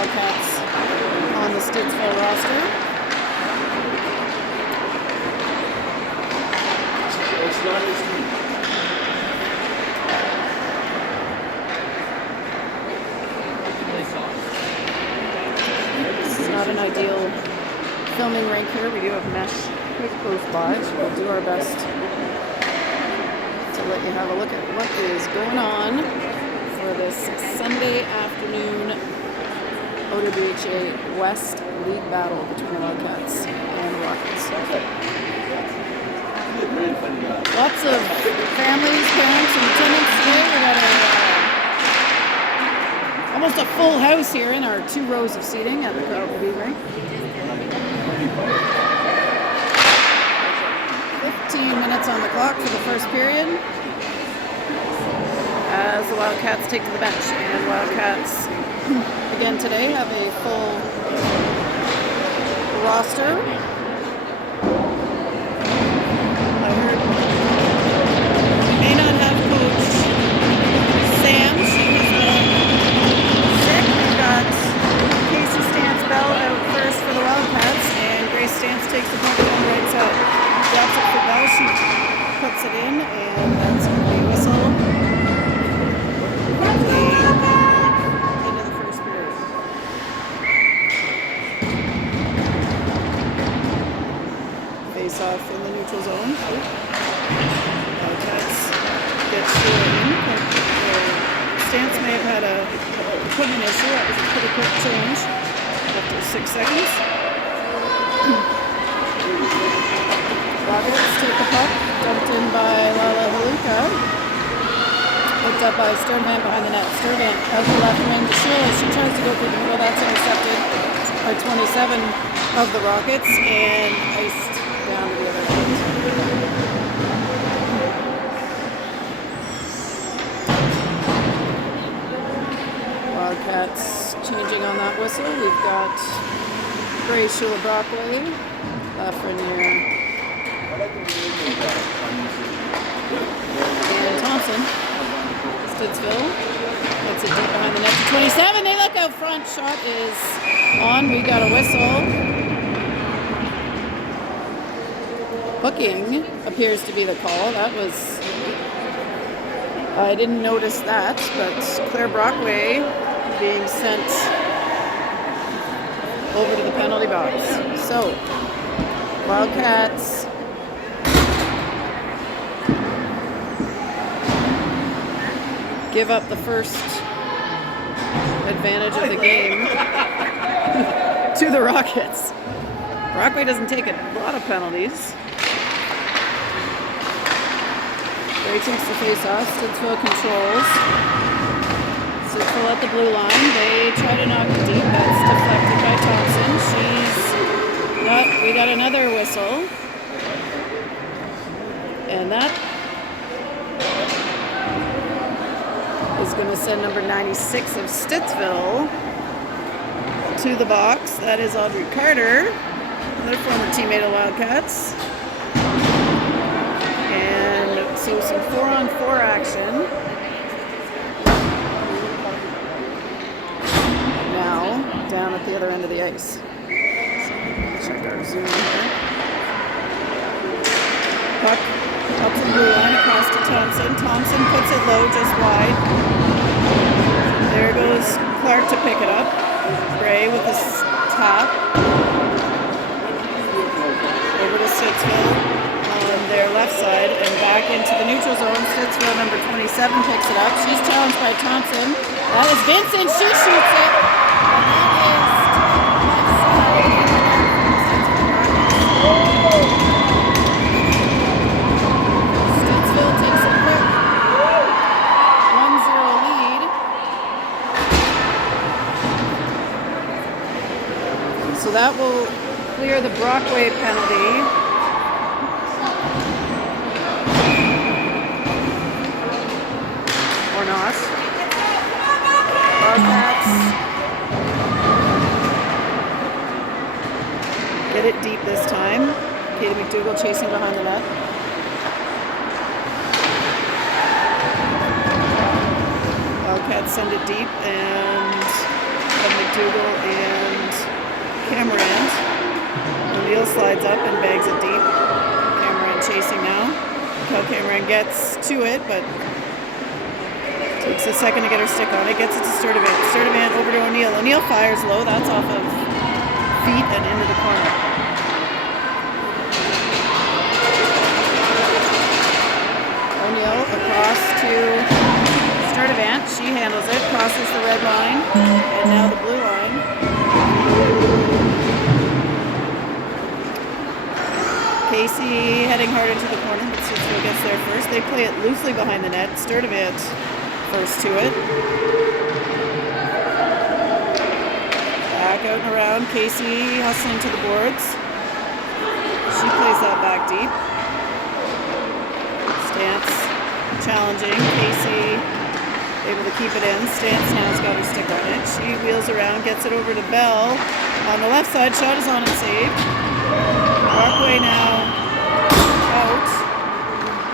Wildcats on the Stittsville roster. It's not his team. This is not an ideal filming rink here. We do have mesh pretty close by, so we'll do our best to let you have a look at what is going on for this Sunday afternoon OWHA West League battle between the Wildcats and the Rockets. Lots of families, parents, and attendance today. We got almost a full house here in our 2 rows of seating at the Carlton rink. 15 minutes on the clock for the first period as the Wildcats take to the bench. And Wildcats again today have a full roster. I heard we may not have Coach Sam. She has been sick. We've got Casey Stance-Bell out first for the Wildcats, and Grace Stance takes the puck on the right side. Drops it for Bell. She puts it in, and that's going to be a whistle. Quickly into the first period. Face off in the neutral zone. Wildcats get in. Stance may have had a equipment issue. That was a pretty quick change after 6 seconds. Rockets take the puck, dumped in by Lala Haluka. Picked up by Sturdivant behind the net. Sturdivant out the left wing to Sheila. She tries to go through the middle. That's intercepted by 27 of the Rockets and iced down to the other end. Wildcats changing on that whistle. We've got Gray, Sheila Brockway, Lafreniere, and Thompson. Stittsville puts it deep behind the net to 27. They look out front. Shot is on. We got a whistle. Hooking appears to be the call. That was... I didn't notice that, but Claire Brockway being sent over to the penalty box. So, Wildcats give up the first advantage of the game to the Rockets. Brockway doesn't take a lot of penalties. Gray takes the face off. Stittsville controls. Stittsville at the blue line. They try to knock it deep. That's deflected by Thompson. We got another whistle. And that is going to send number 96 of Stittsville to the box. That is Audrey Carter, another former teammate of Wildcats. And so some 4-on-4 action. Now, down at the other end of the ice. So, check our zoom here. Puck up the blue line across to Thompson. Thompson puts it low, just wide. There goes Clark to pick it up. Gray with his top. Over to Stittsville on their left side and back into the neutral zone. Stittsville number 27 picks it up. She's challenged by Thompson. That is Vincent. She shoots it. And that is Stittsville takes a quick 1-0 lead. So that will clear the Brockway penalty. Or not. Wildcats get it deep this time. Katie McDougall chasing behind the net. Wildcats send it deep and then the McDougal and Cameron. O'Neill slides up and bags it deep. Cameron chasing now. Until Cameron gets to it, but takes a second to get her stick on it. Gets it to Sturdivant. Sturdivant over to O'Neill. O'Neill fires low. That's off of feet and into the corner. O'Neill across to Sturdivant. She handles it. Crosses the red line. And now the blue line. Casey heading hard into the corner, but Stittsville gets there first. They play it loosely behind the net. Sturdivant first to it. Back out and around. Casey hustling to the boards. She plays that back deep. Stance challenging. Casey able to keep it in. Stance now's got her stick on it. She wheels around, gets it over to Bell. On the left side, shot is on and saved. Walkway now out.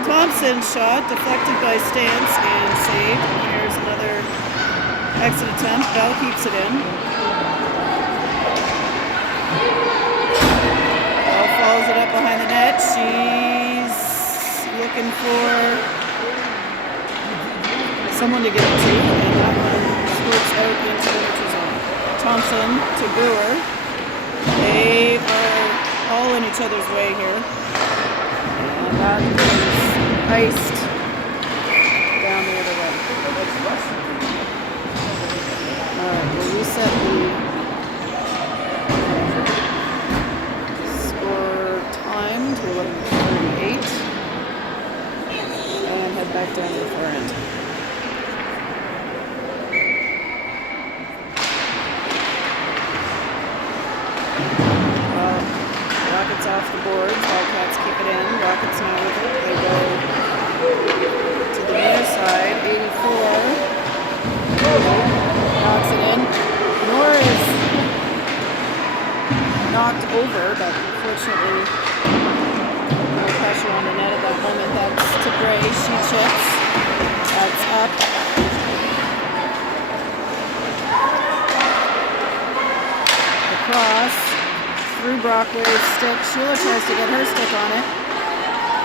Thompson's shot deflected by Stance and saved. Here's another exit attempt. Bell keeps it in. Bell follows it up behind the net. She's looking for someone to get it to, and that one squirts out into the neutral zone. Thompson to Brewer. They are all in each other's way here. And that is iced down the other way. Alright, we'll reset the score time to 11:38 and head back down to the far end. Rockets off the boards. Wildcats keep it in. Rockets now with it. They go to the near side. 84. Knocks it in. Nora is knocked over, but unfortunately no pressure on the net at that moment. That's to Gray. She chips. That's up. Across. Through Brockway's stick. Sheila tries to get her stick on it.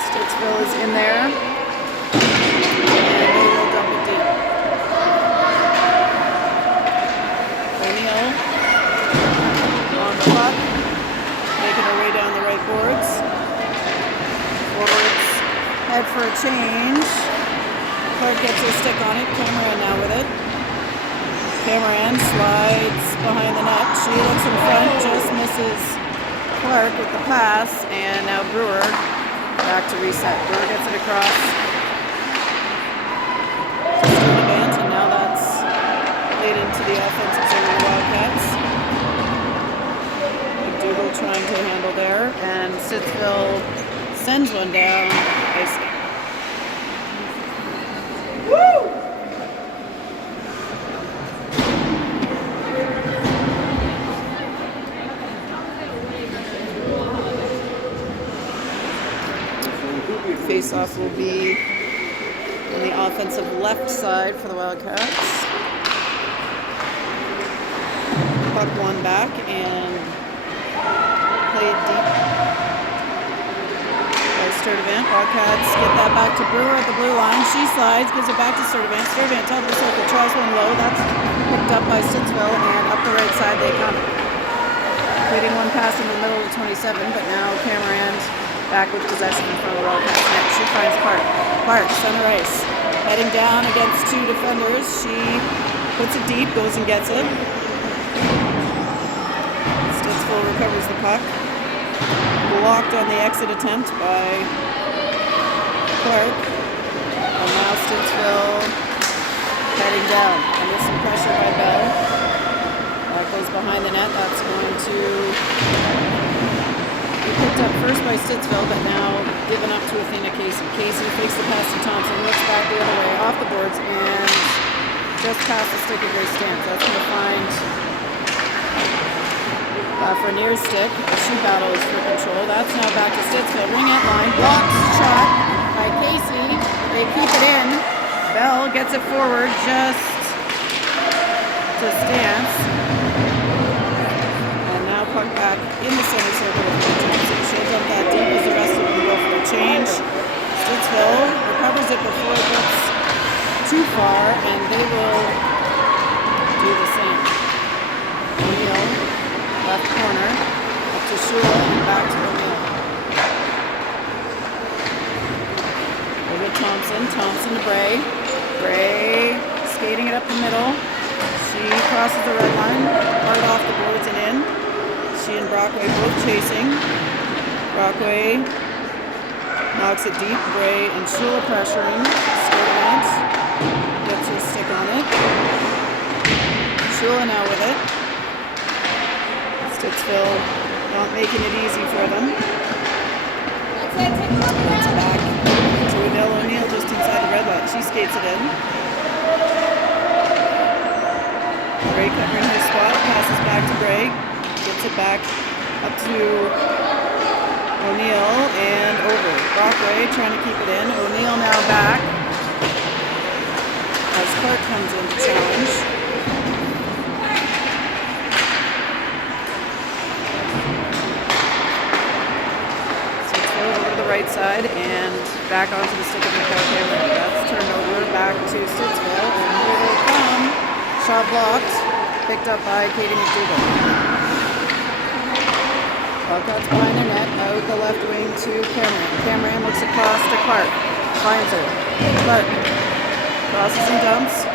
Stittsville is in there. And they will dump it deep. O'Neill on the puck. Making her way down the right boards. Forwards head for a change. Clark gets her stick on it. Cameron now with it. Cameron slides behind the net. She looks in front, just misses Clark with the pass, and now Brewer back to reset. Brewer gets it across to Sturdivant, and now that's played into the offensive zone of the Wildcats. McDougal trying to handle there, and Stittsville sends one down. Icing. Woo! Face-off will be on the offensive left side for the Wildcats. Puck one back and played deep by Sturdivant. Wildcats get that back to Brewer at the blue line. She slides, gives it back to Sturdivant. Sturdivant top of the circle, tries one low. That's picked up by Stittsville, and up the right side they come. Completing one pass in the middle of 27, but now Cameron's back with possession in front of the Wildcats net. She finds Clark. Clark, center ice. Heading down against two defenders. She puts it deep, goes and gets it. Stittsville recovers the puck. Blocked on the exit attempt by Clark. And now Stittsville heading down. Under some pressure by Bell. That goes behind the net. That's going to be picked up first by Stittsville, but now given up to Athena Casey. Casey fakes the pass to Thompson, looks back the other way, off the boards, and just past the stick of Grace Stance. That's going to find Fournier's stick. The shoot battle is for control. That's now back to Stittsville. Ringette line, blocked shot by Casey. They keep it in. Bell gets it forward just to Stance. puck back in the center circle with Kate Thompson. She'll jump that deep as the rest of them go for a change. Stittsville recovers it before it gets too far, and they will do the same. O'Neill, left corner, up to Shula and back to O'Neill. Over to Thompson. Thompson to Bray. Bray skating it up the middle. She crosses the red line, hard off the boards and in. She and Brockway both chasing. Brockway knocks it deep. Bray and Shula pressuring. Skating it. Gets her stick on it. Shula now with it. Stittsville not making it easy for them. It's back to O'Neill just inside the red line. She skates it in. Bray covering her spot, passes back to Bray, gets it back up to O'Neill and over. Brockway trying to keep it in. O'Neill now back as Clark comes in to challenge. Over to the right side and back onto the stick of Nicole Cameron. That's turned over back to Stittsville, and here they come. Shot blocked, picked up by Katie McDougall. Wildcats behind their net, out the left wing to Cameron. Cameron looks across to Clark, finds her. Clark crosses and dumps.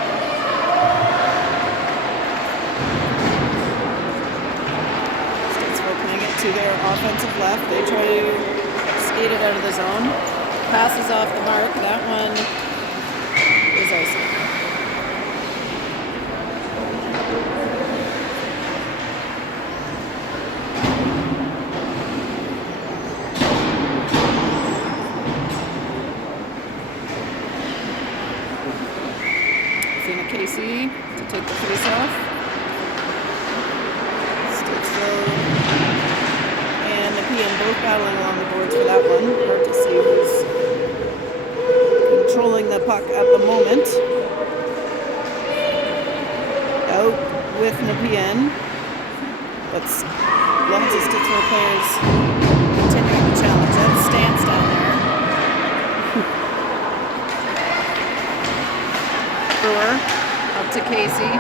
Stittsville playing it to their offensive left. They try to skate it out of the zone. Passes off the mark. That one is icing. Casey to take the face off. Stittsville and Nepean both battling along the boards for that one. Hard to see who's controlling the puck at the moment. Out with Nepean, but lots of Stittsville players continuing the challenge. That's Stance down there. Brewer. Up to Casey.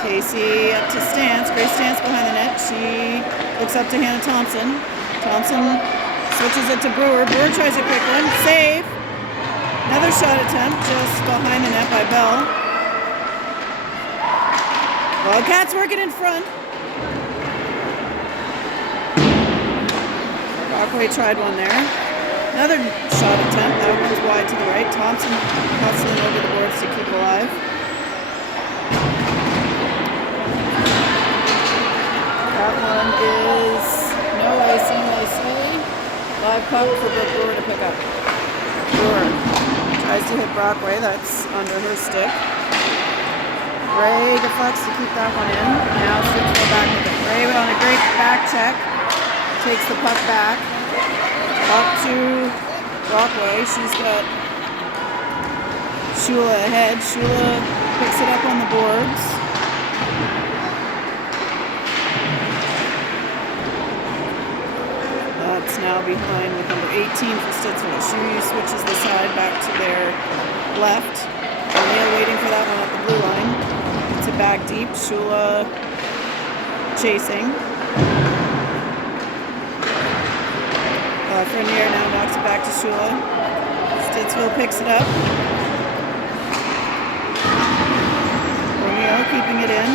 Casey up to Stance. Grace Stance behind the net. She looks up to Hannah Thompson. Thompson switches it to Brewer. Brewer tries a quick one. Save. Another shot attempt just behind the net by Bell. Wildcats working in front. Brockway tried one there. Another shot attempt. That one's wide to the right. Thompson hustling over the boards to keep it alive. That one is no icing, they say. Live puck for Brooke Brewer to pick up. Brewer tries to hit Brockway. That's under her stick. Ray deflects to keep that one in. Now Stittsville back with it. Ray on a great back check. Takes the puck back. Up to Brockway. She's got Shula ahead. Shula picks it up on the boards. That's now behind with number 18 for Stittsville. She switches the side back to their left. O'Neill waiting for that one at the blue line. It's a back deep. Shula chasing. Frenier now knocks it back to Shula. Stittsville picks it up. O'Neill keeping it in.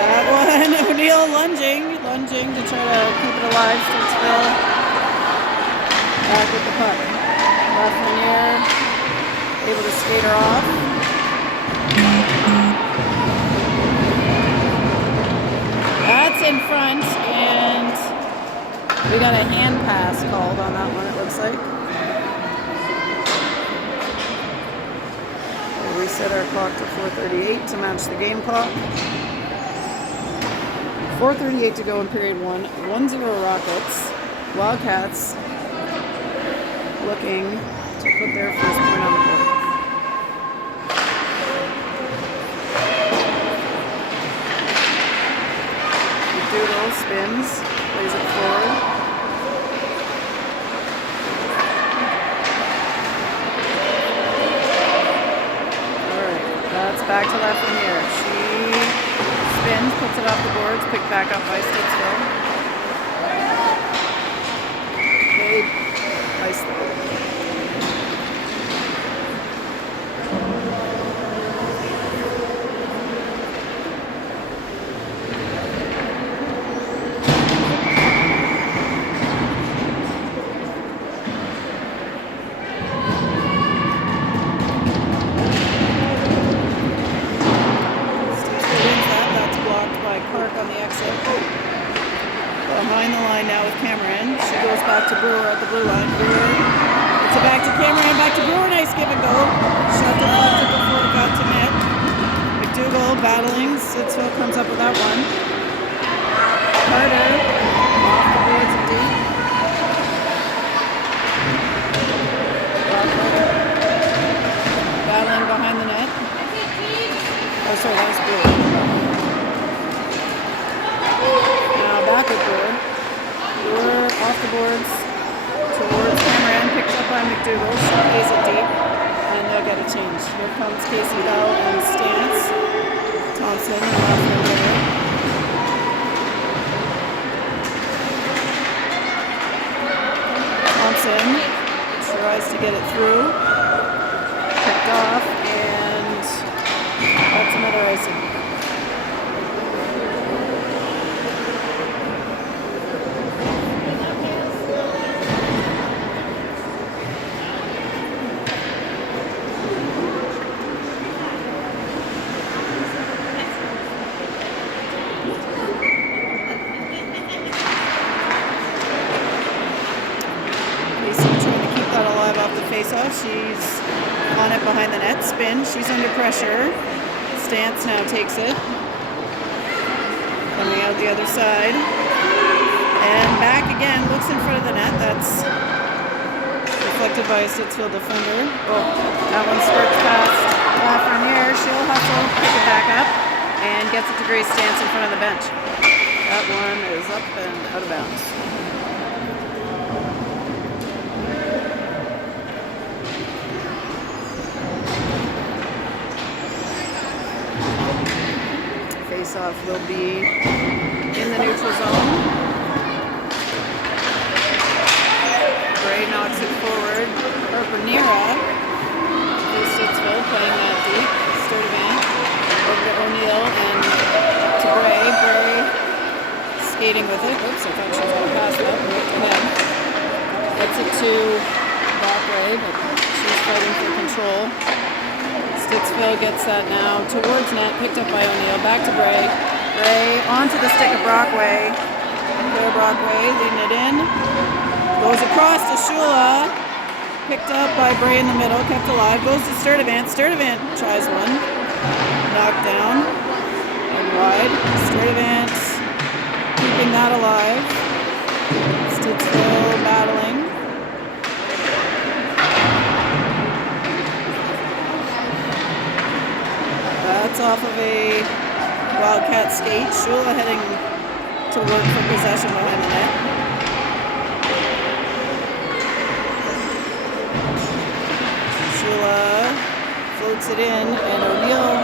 That one, O'Neill lunging to try to keep it alive. Stittsville back with the puck. Frenier able to skate her off. That's in front, and we got a hand pass called on that one, it looks like. We'll reset our clock to 4:38 to match the game clock. 4:38 to go in period one. 1-0 Rockets. Wildcats looking to put their first point on the board. spins, plays it forward. Alright, that's back to left from here. She spins, puts it off the boards, picked back up by Stittsville. Played nicely. On the exit. Behind the line now with Cameron. She goes back to Brewer at the blue line. Brewer. It's a back to Cameron, back to Brewer. Nice give and go. Shot deflected before it got to net. McDougall battling. Stittsville comes up with that one. Carter off the boards and deep. Battling behind the net. Oh, sorry, that was Brewer. Back with Brewer. Brewer off the boards towards Cameron, picked up by McDougall. She plays it deep, and they'll get a change. Here comes Casey Bell and Stance. Thompson and left from there. Thompson tries to get it through. Picked off, and ultimate icing. Face-off. She's on it behind the net. Spin. She's under pressure. Stance now takes it. Coming out the other side. And back again. Looks in front of the net. That's deflected by a Stittsville defender. Oh, that one skirts past from here. She'll hustle, pick it back up, and gets it to Grace Stance in front of the bench. That one is up and out of bounds. Face-off will be in the neutral zone. Bray knocks it forward. Perpenera to Stittsville, playing that deep. Sturdivant over to O'Neill and up to Bray. Bray skating with it. Oops, I thought she was going to pass that. Looked ahead. Gets it to Brockway, but she's fighting for control. Stittsville gets that now towards net, picked up by O'Neill, back to Bray. Bray onto the stick of Brockway. Claire Brockway leading it in. Goes across to Shula. Picked up by Bray in the middle, kept alive. Goes to Sturdivant. Sturdivant tries one. Knocked down and wide. Sturdivant keeping that alive. Stittsville battling. That's off of a Wildcat skate. Shula heading to work for possession behind the net. Shula floats it in, and O'Neill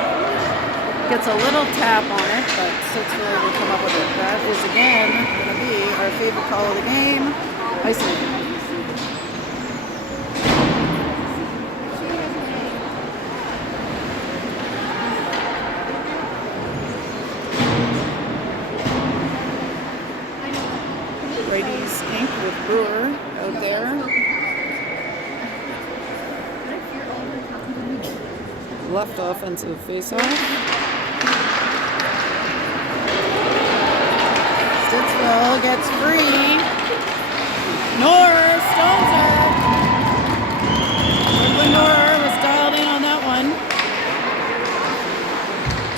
gets a little tap on it, but Stittsville will come up with it. That is again going to be our favorite call of the game, icing. Brady's ink with Brewer out there. Left offensive faceoff. Stittsville gets free. Knorr stones her. Knorr was dialed in on that one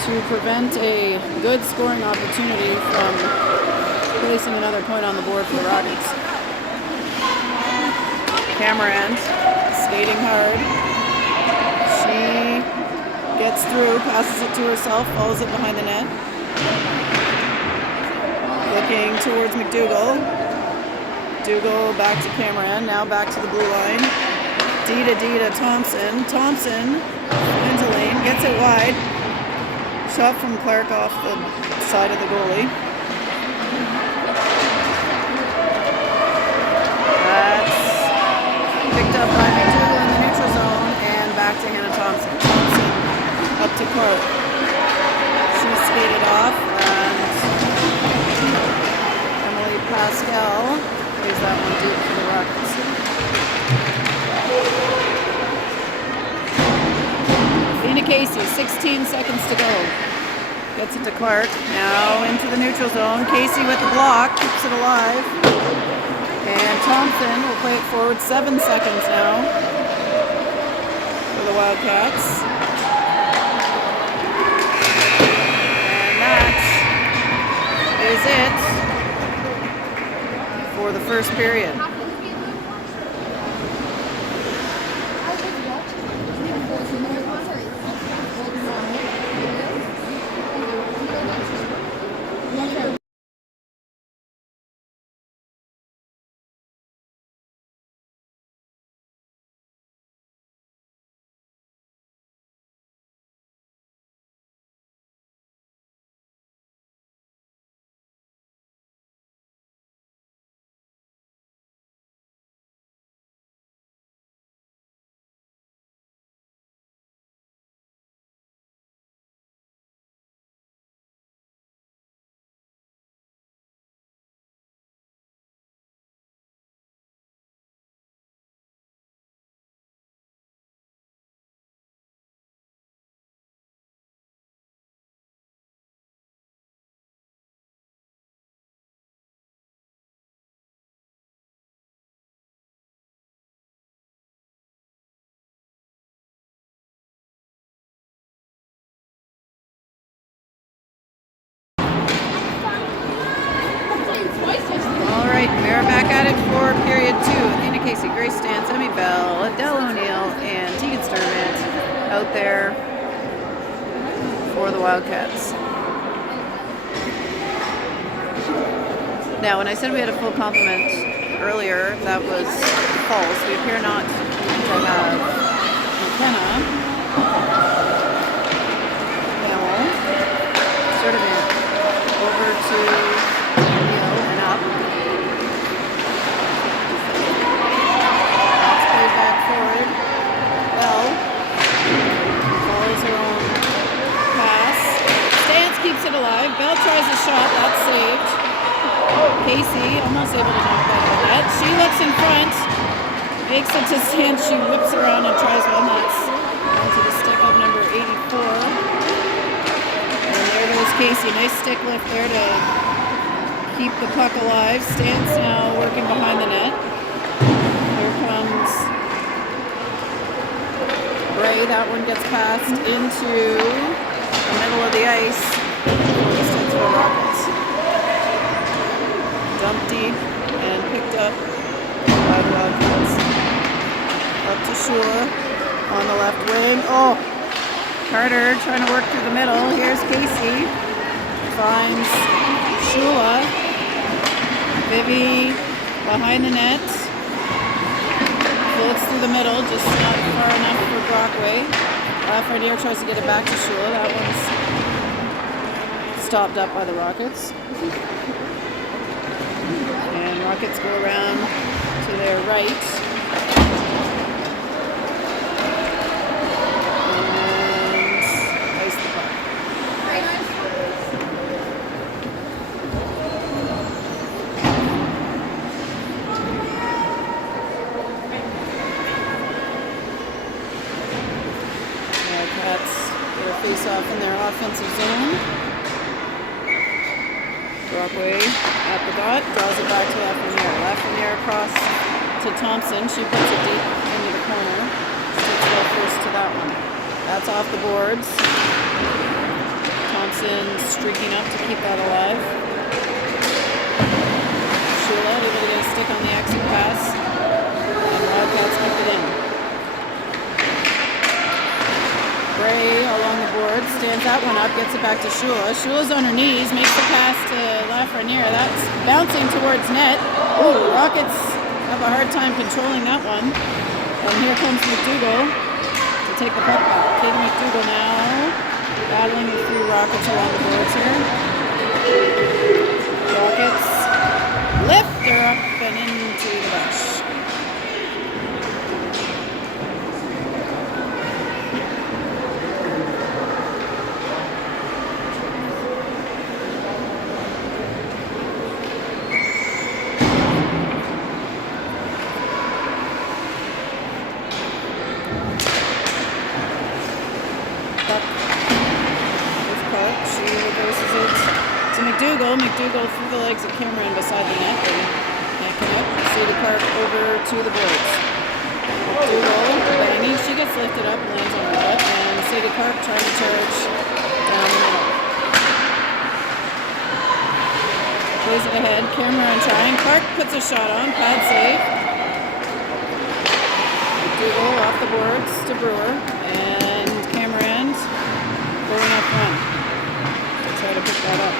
to prevent a good scoring opportunity from placing another point on the board for the Rockets. Cameron skating hard. She gets through, passes it to herself, follows it behind the net. Looking towards McDougall. Dougal back to Cameron, now back to the blue line. D to Thompson. Thompson finds a lane, gets it wide. Shot from Clark off the side of the goalie. That's picked up by McDougall in the neutral zone and back to Hannah Thompson. Thompson up to Clark. She skated off and Emily Pascal plays that one deep for the Rockets. Lena Casey, 16 seconds to go. Gets it to Clark. Now into the neutral zone. Casey with the block, keeps it alive. And Thompson will play it forward. 7 seconds now for the Wildcats. And that is it for the first period. We're back at it for period 2. Athena Casey, Grace Stantz, Emmy Bell, Adele O'Neill, and Tegan Sturmont out there for the Wildcats. Now, when I said we had a full complement earlier, that was false. We appear not to have McKenna, Hamill, sort of in, over to O'Neill and up. Forward. Bell follows her own pass. Stantz keeps it alive. Bell tries a shot. That's saved. Casey almost able to knock that out of net. She looks in front. Makes it to Stantz. She whips around and tries one. That's onto the stick of number 84. And there goes Casey. Nice stick lift there to keep the puck alive. Stantz now working behind the net. Here comes Ray. That one gets passed into the middle of the ice for the Stittsville Rockets. Dumped deep and picked up by the Wildcats. Up to Shula on the left wing. Oh, Carter trying to work through the middle. Here's Casey. Finds Shula. Vivi behind the net. Floats through the middle, just not far enough for Brockway. Lafreniere tries to get it back to Shula. That one's stopped up by the Rockets. And Rockets go around to their right. And ice the puck. Face off in their offensive zone. Brockway at the dot, draws it back to Lafreniere. Lafreniere across to Thompson. She puts it deep into the corner. Stittsville first to that one. That's off the boards. Thompson streaking up to keep that alive. Shula able to get a stick on the exit pass. And Wildcats keep it in. Bray along the boards. boards, stands that one up, gets it back to Shula. Shula's on her knees, makes the pass to Lafreniere. That's bouncing towards net. Ooh, Rockets have a hard time controlling that one. And here comes McDougall to take the puck back. Katie McDougall now battling with 3 Rockets along the boards here. Rockets lift her up and into the bench. She reverses it to McDougall. McDougall through the legs of Cameron beside the net. Can't connect. Sadie Clark over to the boards. McDougall banging. She gets lifted up and lands on her foot. And Sadie Clark trying to charge down the middle. Plays it ahead. Cameron trying. Clark puts a shot on. Pad save. McDougall off the boards to Brewer. And Cameron going up front. Try to pick that up.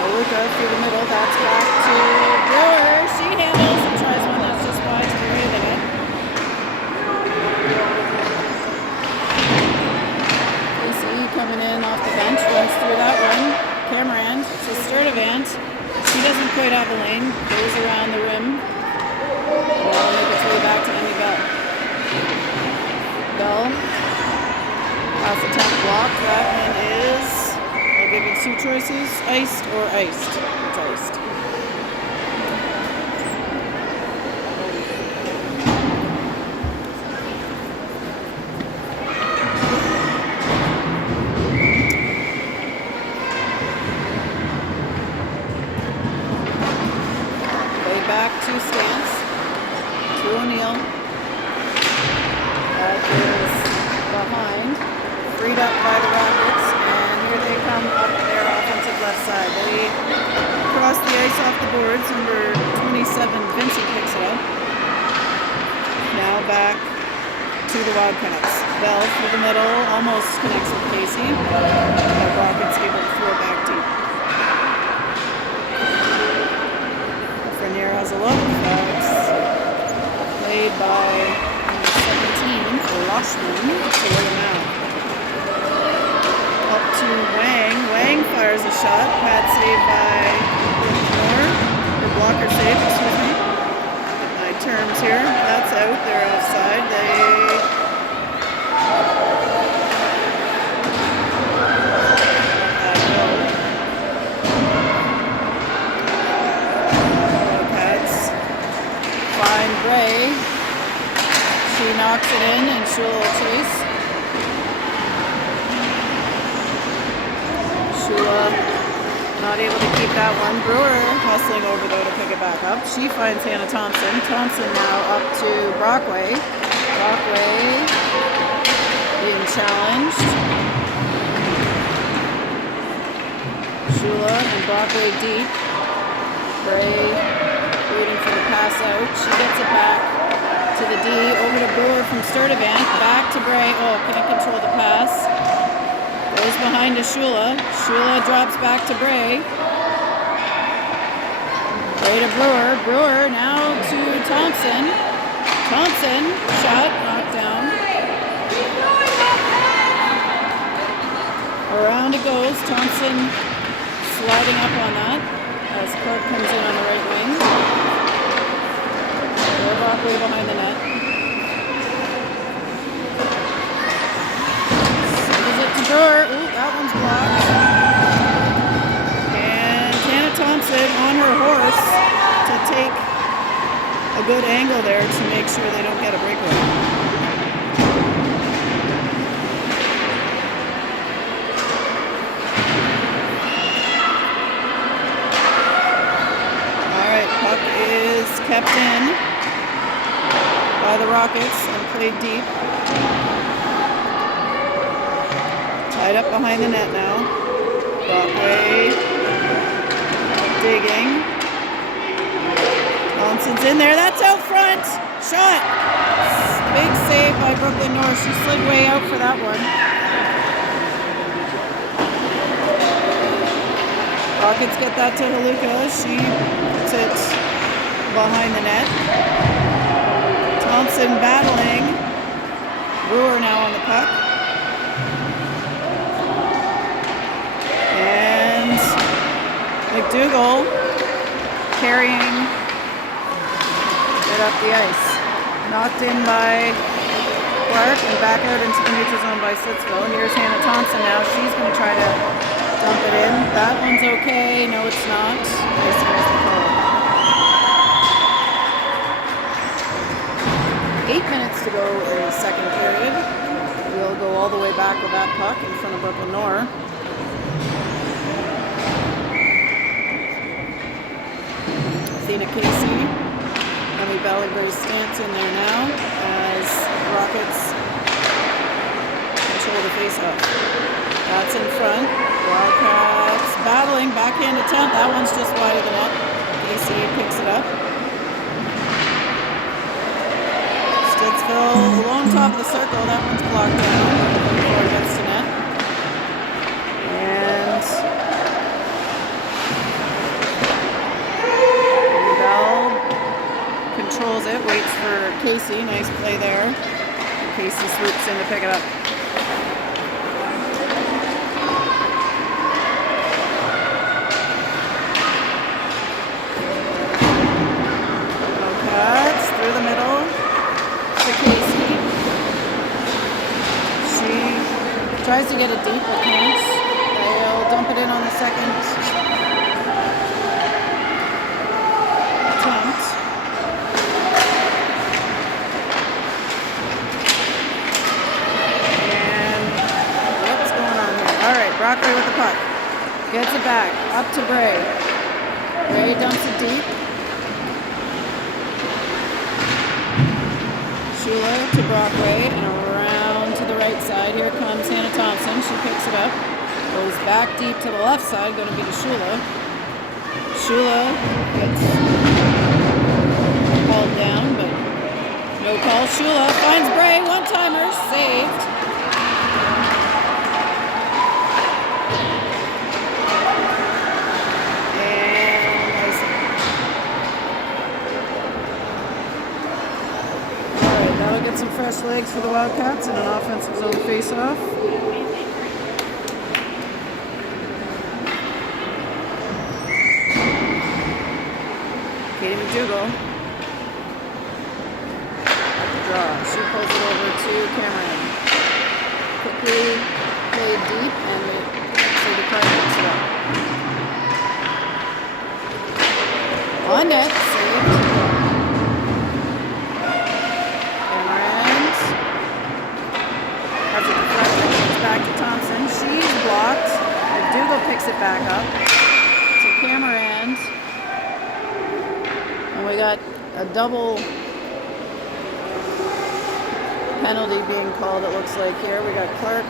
Oluka through the middle. That's back to Brewer. She handles and tries one that's just wide to the rear of the net. Casey coming in off the bench. Runs through that one. Cameron. It's a Sturdivant. She doesn't quite have a lane. Goes around the rim. And that'll make its way back to Emmy Bell. Bell, pass attempt blocked. That one is, I'll give you 2 choices, iced or iced. It's iced. Play back to Stance, to O'Neill. That is behind, freed up by the Rockets, and here they come up their offensive left side. They cross the ice off the boards. Number 27, Vincent picks it up. Now back to the Wildcats. Bell through the middle, almost connects with Casey. The Rockets able to throw back deep. Frenier has a look. That's played by 17, Loshman to William out. Up to Wang. Wang fires a shot. Pad save by Moore. Or blocker save, excuse me. Get my terms here. That's out. They're offside. Cats find Gray. She knocks it in and Shula chase. Shula not able to keep that one. Brewer hustling over though to pick it back up. She finds Hannah Thompson. Thompson now up to Brockway. Brockway being challenged. Shula and Brockway deep. Bray waiting for the pass out. She gets it back to the D, over to Brewer from Sturdivant, back to Bray. Oh, can't control the pass. Goes behind to Shula. Shula drops back to Bray. Bray to Brewer. Brewer now to Thompson. Thompson, shot, knocked down. Around it goes. Thompson sliding up on that as Clark comes in on the right wing. Brockway behind the net. Sends it to Brewer. Ooh, that one's blocked. And Hannah Thompson on her horse to take a good angle there to make sure they don't get a breakaway. All right, puck is kept in by the Rockets and played deep. Tied up behind the net now. Brockway digging. Thompson's in there. That's out front. Shot. Brooklyn North. She slid way out for that one. Rockets get that to Haluka. She puts it behind the net. Thompson battling. Brewer now on the puck. And McDougall carrying it up the ice. Knocked in by Clark and back out into the neutral zone by Stittsville. Here's Hannah Thompson now. She's going to try to dump it in. That one's okay. No, it's not. This one's the goal. 8 minutes to go in the second period. We'll go all the way back with that puck in front of Brooklyn North. Athena Casey, Emily Ballybury stance in there now as Rockets control the faceoff. That's in front. Wildcats battling, backhand attempt. That one's just wide of the net. Casey picks it up. Stittsville along top of the circle. That one's blocked down before it gets to net. And Bell controls it, waits for Casey. Nice play there. Casey swoops in to pick it up. Cuts through the middle to Casey. She tries to get it deep but can't. They'll dump it in on the second attempt. And what's going on here? Alright, Brockway with the puck. Gets it back. Up to Bray. Bray dumps it deep. Shula to Brockway and around to the right side. Here comes Hannah Thompson. She picks it up. Goes back deep to the left side. Going to be to Shula. Shula gets called down, but no call. Shula finds Bray. One-timer. Saved. Get some fresh legs for the Wildcats and an offensive zone face-off. Katie McDougall at the draw. She pulls it over to Cameron. Quickly played deep and the Clark picks it up. On net, saved. Back to Thompson. She's blocked. McDougall picks it back up to Cameron. And we got a double penalty being called, it looks like here. We got Clark.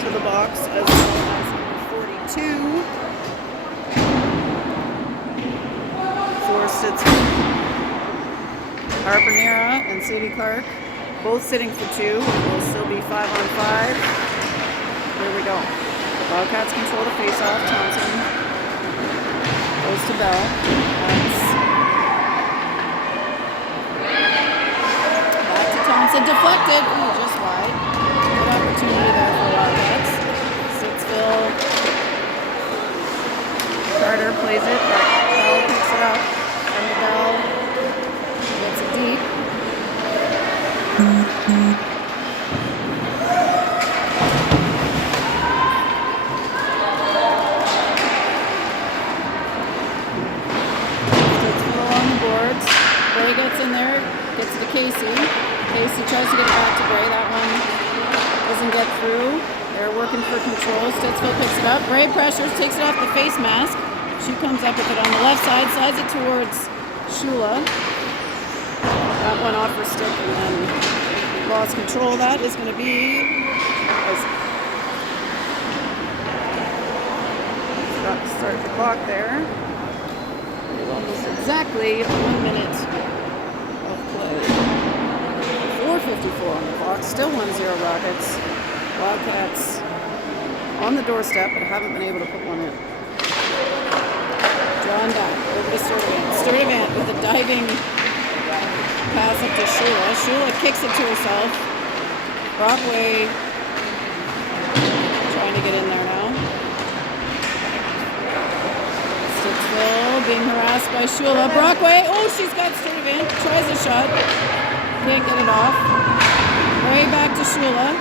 To the box as well as 42. Harper Nera and Sadie Clark both sitting for two. It will still be 5-on-5. Here we go. The Wildcats control the face-off. Thompson goes to Bell. Back to Thompson. Deflected. Ooh, just wide. Good opportunity there for the Wildcats. Stittsville. Carter plays it, but Bell picks it up. And the Bell gets it deep. Stittsville on the boards. Bray gets in there, gets to Casey. Casey tries to get it back to Bray. That one doesn't get through. They're working for control. Stittsville picks it up. Bray pressures, takes it off the face mask. She comes up with it on the left side, slides it towards Shula. That one off her stick and then lost control. That is going to be Got to start the clock there. It's almost exactly 1 minute of play. 4:54 on the clock. Still 1-0 Rockets. Wildcats on the doorstep, but haven't been able to put one in. Drawn back over to Sturdivant. Sturdivant with a diving pass up to Shula. Shula kicks it to herself. Brockway trying to get in there now. Stittsville being harassed by Shula. Brockway, oh, she's got Sturdivant. Tries a shot. Can't get it off. Way back to Shula.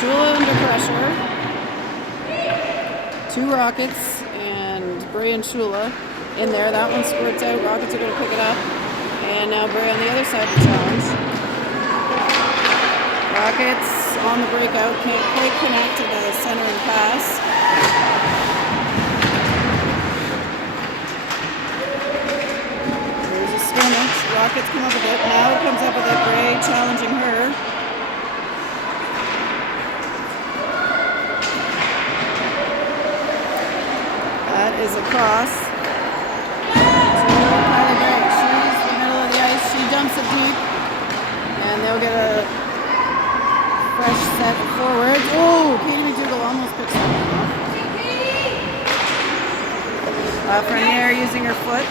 Shula under pressure. 2 Rockets and Bray and Shula in there. That one squirts out. Rockets are going to pick it up. And now Bray on the other side of the challenge. Rockets on the breakout. Can't quite connect to the centering pass. There's a scrimmage. Rockets come up with it. Now comes up with it. Bray challenging her. That is a cross. She's the middle of the ice. She dumps it deep. And they'll get a fresh set of forwards. Oh, Katie McDougall almost picks that one off. Frenier using her foot.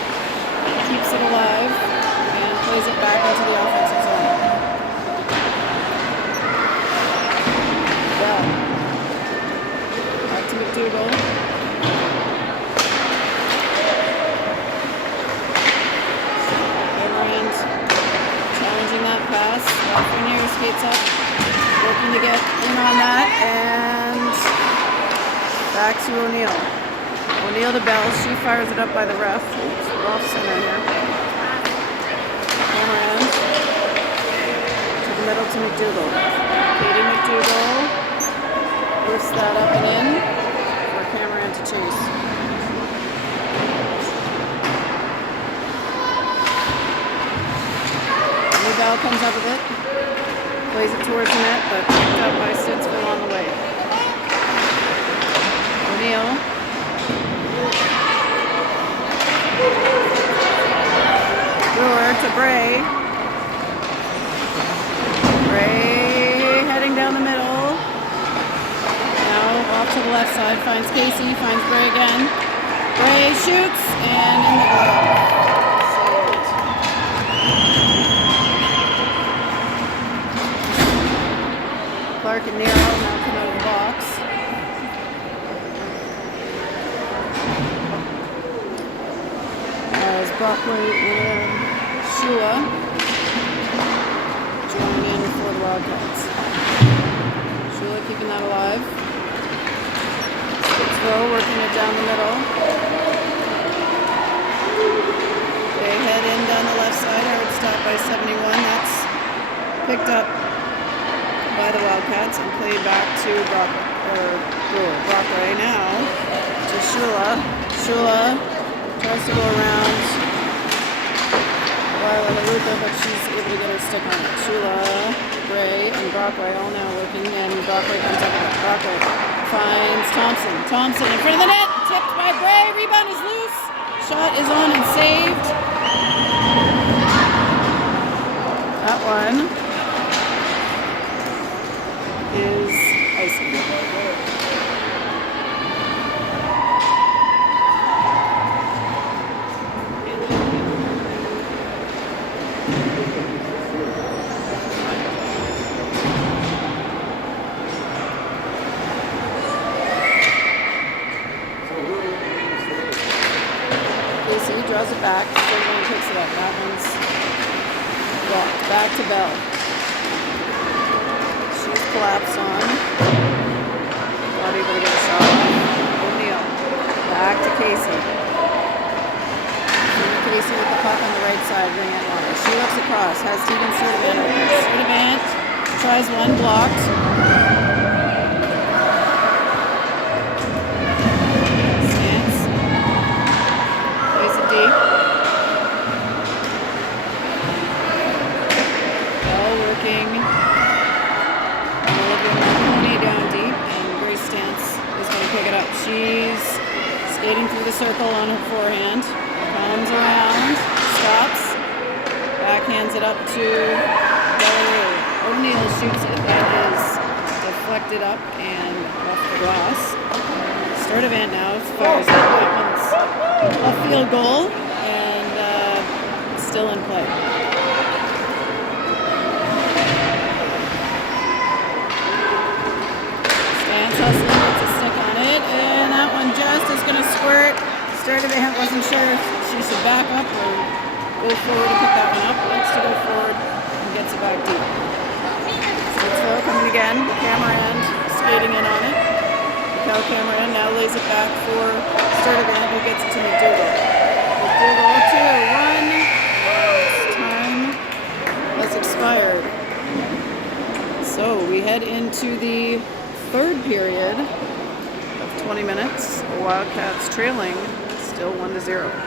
Keeps it alive. And plays it back into the offensive zone. Well. Back to McDougall. Challenging that pass. Frenier skates up, looking to get in on that, and back to O'Neill. O'Neill to Bell. She fires it up by the ref. Oops, we're off center here. Cameron to the middle to McDougall. Katie McDougall lifts that up and in for Cameron to chase. Bell comes up with it, plays it towards the net, but picked up by Stittsville on the way. O'Neill. Brewer to Bray. Bray heading down the middle. Now off to the left side, finds Casey, finds Bray again. Bray shoots, and in the glove. Clark and Nero now come out of the box. As Brockway and Shula join in for the Wildcats. Shula keeping that alive. Stittsville working it down the middle. They head in down the left side. Hard stop by 71. That's picked up by the Wildcats and played back to Brockway now to Shula. Shula tries to go around Lila Haruka, but she's able to get her stick on it. Shula, Bray, and Brockway all now working, and Brockway comes up with it. Brockway finds Thompson. Thompson in front of the net, tipped by Bray. Rebound is loose. Shot is on and saved. That one is icing. Casey draws it back. Everyone takes it up. That one's blocked. Back to Bell. Collapse on. Not able to get a shot on. O'Neill. Back to Casey. Casey with the puck on the right side, ring it water. She looks across, has Steven Sturdivant open. Sturdivant tries one, blocked. Stance. Plays it deep. Bell working. Down deep, and Grace Stance is going to pick it up. She's skating through the circle on her forehand. Comes around, stops, backhands it up to Delaware. O'Neill shoots it. That is deflected up and off the glass. Sturdivant now fires it. That one's a field goal and still in play. Hustling, gets a stick on it, and that one just is going to squirt. Sturdivant wasn't sure if she should back up or go forward to pick that one up. Likes to go forward and gets it back deep. Stittsville coming again. Cameron skating in on it. Cal Cameron now lays it back for Sturdivant, who gets it to McDougall. McDougall 2-1. Time has expired. So we head into the third period of 20 minutes. Wildcats trailing, still 1-0.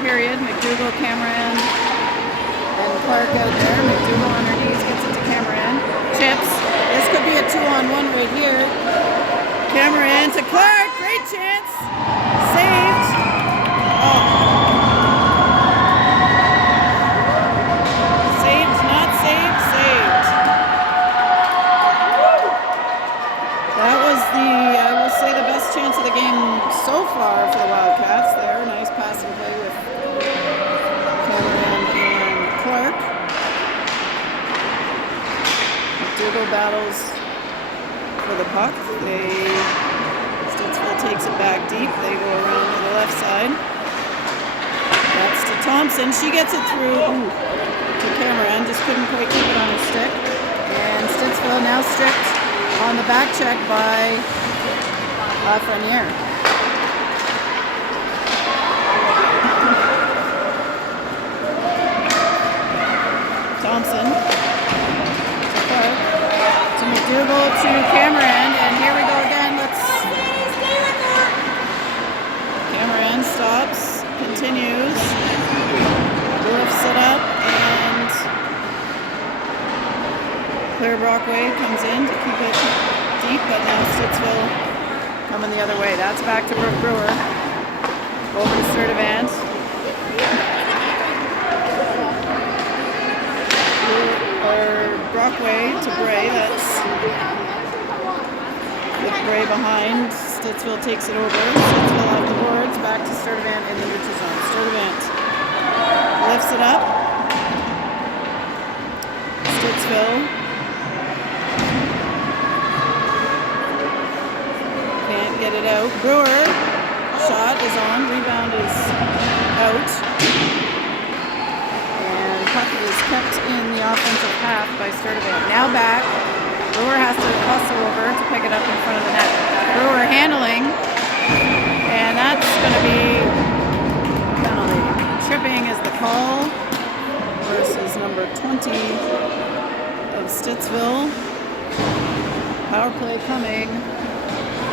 Period. McDougall, Cameron, and Clark out there. McDougall on her knees gets it to Cameron. Chips. This could be a 2-on-1 right here. Cameron to Clark. Great chance. Saved. Oh. Saved, not saved, saved. That was I will say, the best chance of the game so far for the Wildcats there. Nice pass and play with Cameron and Clark. McDougall battles for the puck. Stittsville takes it back deep. They go around to the left side. That's to Thompson. She gets it through to Cameron. Just couldn't quite keep it on her stick. And Stittsville now stripped on the back check by Lafreniere. Thompson to Clark to McDougall to Cameron, and here we go again. Cameron stops, continues, lifts it up, and Claire Brockway comes in to keep it deep, but now Stittsville coming the other way. That's back to Brooke Brewer. Over to Sturdivant. Brockway to Bray. That's with Bray behind. Stittsville takes it over. Stittsville out the boards. Back to Sturdivant in the neutral zone. Sturdivant lifts it up. Stittsville can't get it out. Brewer shot is on. Rebound is out. Puck is kept in the offensive half by Sturdivant. Now back. Brewer has to hustle over to pick it up in front of the net. Brewer handling. And that's going to be a penalty. Tripping is the call versus number 20 of Stittsville. Power play coming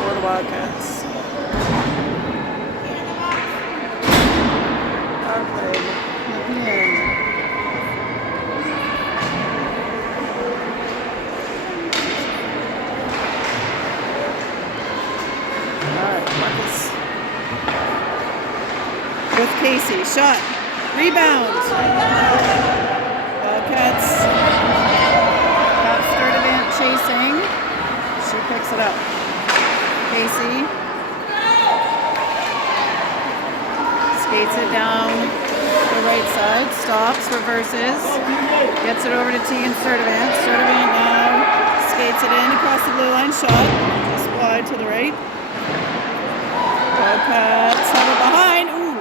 for the Wildcats. Power play. Nepean. Alright, Marcus. With Casey. Shot. Rebound. Wildcats. Got Sturdivant chasing. She picks it up. Casey. Skates it down the right side. Stops. Reverses. Gets it over to Tegan Sturdivant. Sturdivant now skates it in across the blue line. Shot. Just wide to the right. Wildcats have it behind. Ooh.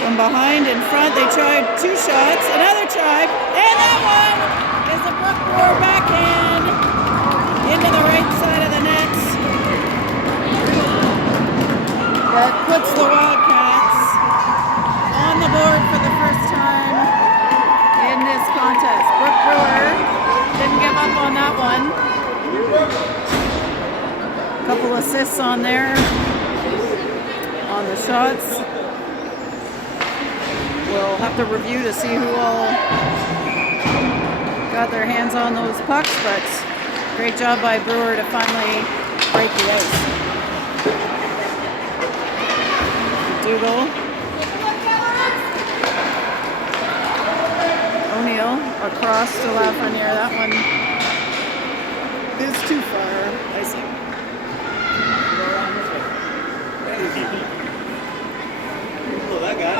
From behind in front, they tried 2 shots. Another try. And that one is a Brookmore backhand into the right side of the net. That puts the Wildcats on the board for the first time in this contest. Brooke Brewer didn't give up on that one. Couple assists on there on the shots. We'll have to review to see who all got their hands on those pucks, but great job by Brewer to finally break the ice. Dougal. O'Neill across to Lafreniere. That one is too far, I see. Oh, that guy.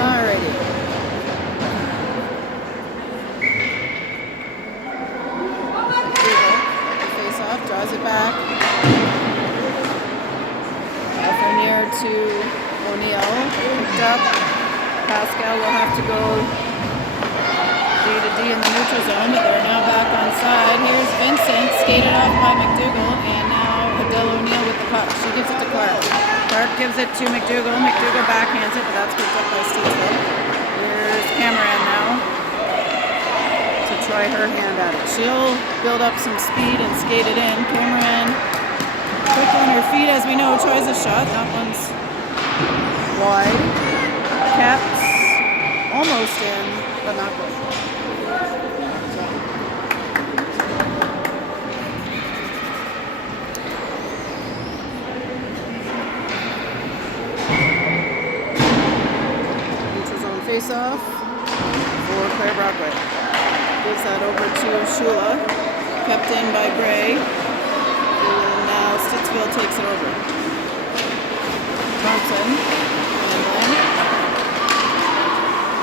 Alrighty. Face off, draws it back. Lafreniere to O'Neill. Picked up. Pascal will have to go D to D in the neutral zone, but they're now back on side. Here's Vincent, skated off by McDougall, and now Adele O'Neill with the puck. She gives it to Clark. Clark gives it to McDougall. McDougall backhands it, but that's picked up by Stittsville. Here's Cameron now to try her hand at it. She'll build up some speed and skate it in. Cameron, quick on her feet, as we know, tries a shot. That one's wide. Kept almost in, but not good. Face-off for Claire Brockway. Gives that over to Shula. Kept in by Gray. And now Stittsville takes it over. Thompson. And then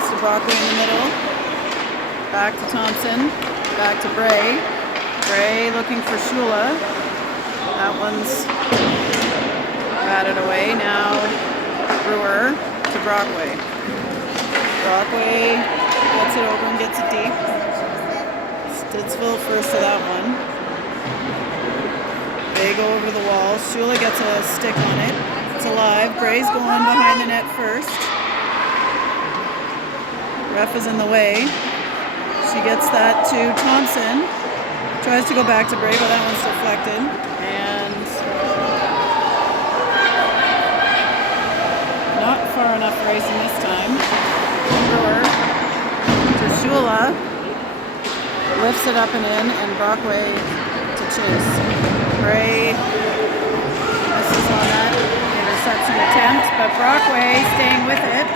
it's to Brockway in the middle. Back to Thompson. Back to Bray. Bray looking for Shula. That one's batted away. Now Brewer to Brockway. Brockway gets it over and gets it deep. Stittsville first to that one. They go over the wall. Shula gets a stick on it. It's alive. Bray's going behind the net first. Ref is in the way. She gets that to Thompson. Tries to go back to Bray, but that one's deflected. And not far enough racing this time. Brewer to Shula, lifts it up and in, and Brockway to chase. Bray misses on that interception attempt, but Brockway staying with it.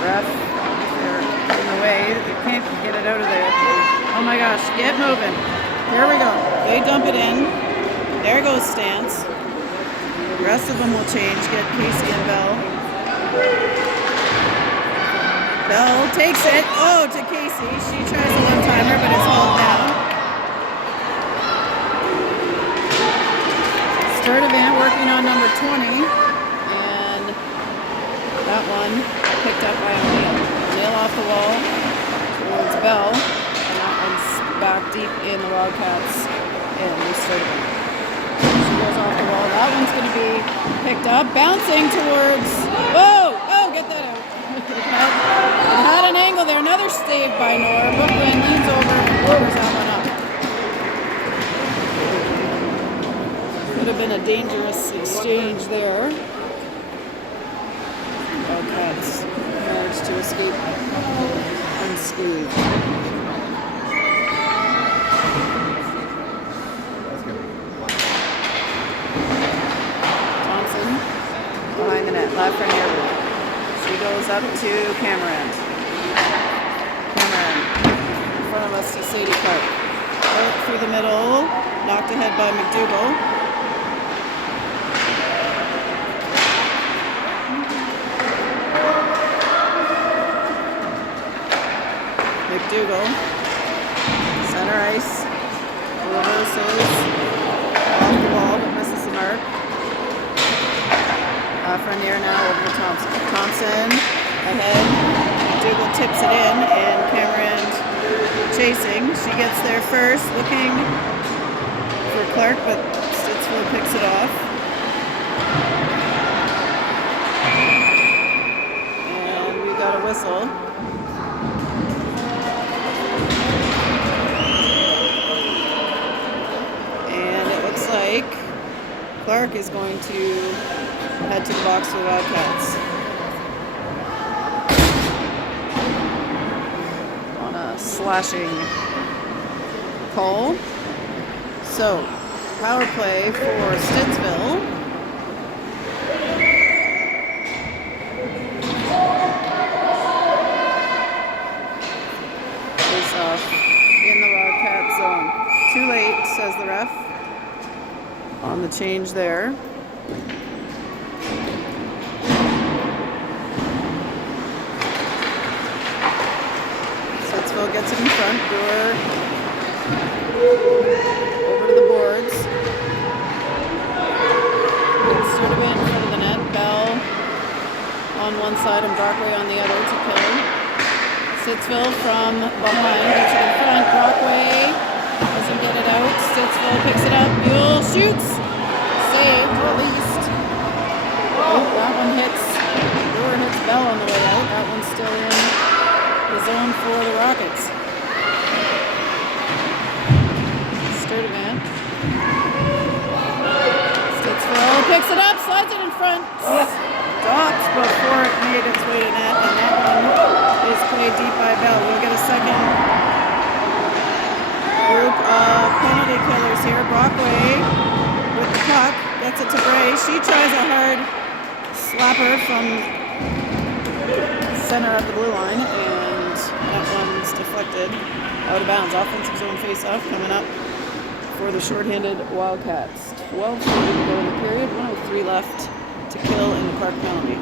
Ref, they're in the way. They can't get it out of there. Oh my gosh, get moving. Here we go. They dump it in. There goes Stance. The rest of them will change. Get Casey and Bell. Bell takes it. Oh, to Casey. She tries a one-timer, but it's hauled down. Sturdivant working on number 20. And that one picked up by O'Neill. O'Neill off the wall towards Bell. And that one's back deep in the Wildcats. And Sturdivant. She goes off the wall. That one's going to be picked up. Bouncing towards... Whoa! Oh, get that out. It had an angle there. Another save by Nora. Brooklyn leans over and covers that one up. Could have been a dangerous exchange there. Wildcats managed to escape unscathed. Thompson behind the net, left front air. She goes up to Cameron. Cameron in front of us to Sadie Clark. Out through the middle, knocked ahead by McDougall. McDougall, center ice, reverses, off the wall, but misses the mark. Frenier now over to Thompson. Thompson ahead, McDougall tips it in, and Cameron chasing. She gets there first, looking for Clark, but Stittsville picks it off. And we've got a whistle. Clark is going to head to the box for the Wildcats on a slashing call. So, power play for Stittsville. Is in the Wildcat zone. Too late, says the ref. On the change there. Stittsville gets it in front. Brewer over to the boards. Sturdivant in front of the net. Bell on one side and Brockway on the other to kill. Stittsville from behind gets it in front. Brockway doesn't get it out. Stittsville picks it up. Buell shoots. Saved, released. Oh, that one hits. Brewer hits Bell on the way out. That one's still in the zone for the Rockets. Sturdivant. Stittsville picks it up, slides it in front. Stops before it made its way to net, and that one is played deep by Bell. We'll get a second group of penalty killers here. Brockway with the puck, gets it to Bray. She tries a hard slapper from center of the blue line, and that one's deflected out of bounds. Offensive zone face-off coming up for the shorthanded Wildcats. 12:40 to go in the period, 1:03 left to kill in the Clark penalty.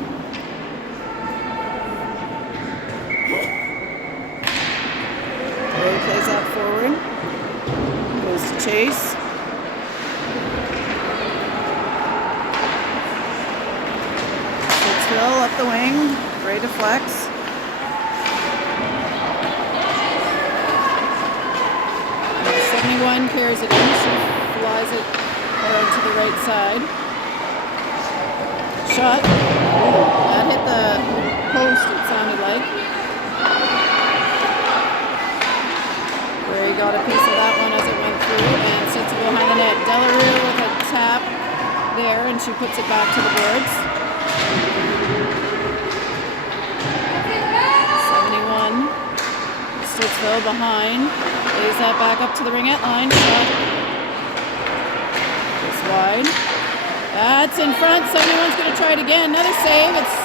Bray plays that forward. Goes to Chase. Stittsville up the wing. Bray deflects. And 71 carries it in. She flies it hard to the right side. Shot. That hit the post, it sounded like. Bray got a piece of that one as it went through and sits it behind the net. Delarue with a tap there, and she puts it back to the boards. 71. Stittsville behind. Lays that back up to the ringette line. Shot. It's wide. That's in front. 71's going to try it again. Another save. It's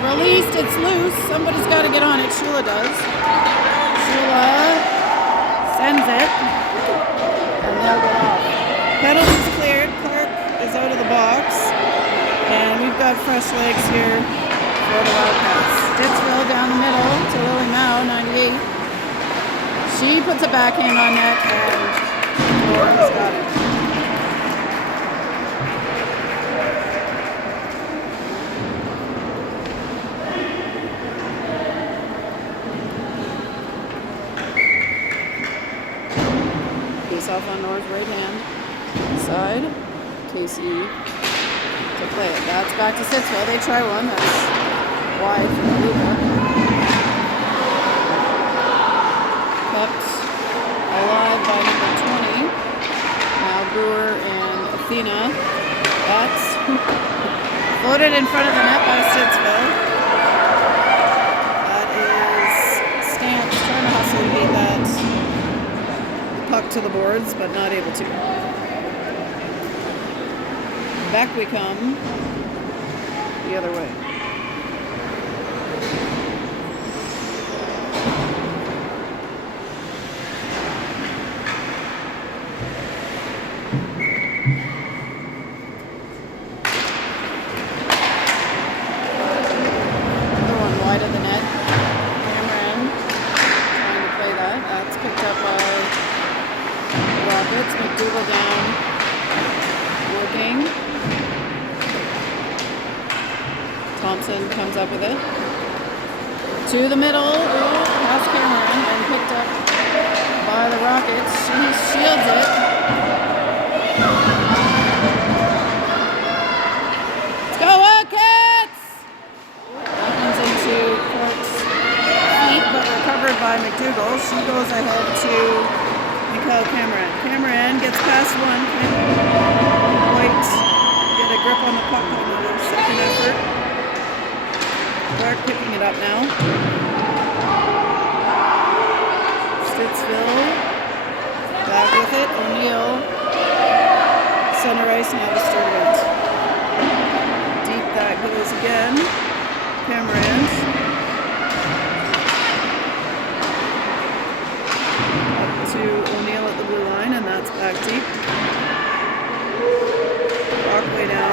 released. It's loose. Somebody's got to get on it. Sheila does. Sheila sends it. And they'll go off. Penalty's cleared. Clark is out of the box. And we've got fresh legs here for the Wildcats. Stittsville down the middle to Lily Mao, 98. She puts a backhand on net, and Lauren's got it. Off on Nor's right hand side. Casey to play it. That's back to Stittsville. They try one. That's wide for Luca. Kept alive by number 20. Now Brewer and Athena That's floated in front of the net by Stittsville. That is Stance trying to hustle and beat that puck to the boards, but not able to. Back we come the other way. Wide of the net. Cameron trying to play that. That's picked up by the Rockets. McDougal down. Working. Thompson comes up with it. To the middle. Ooh, that's Cameron. And picked up by the Rockets. She shields it. Let's go, Wildcats! But recovered by McDougal. She goes ahead to Nicole Cameron. Cameron gets past one. Can't quite get a grip on the puck on the second effort. Clark picking it up now. Stittsville back with it. O'Neill. Center ice now to start it. Deep that goes again. Cameron. To O'Neill at the blue line, and that's back deep. Brockway now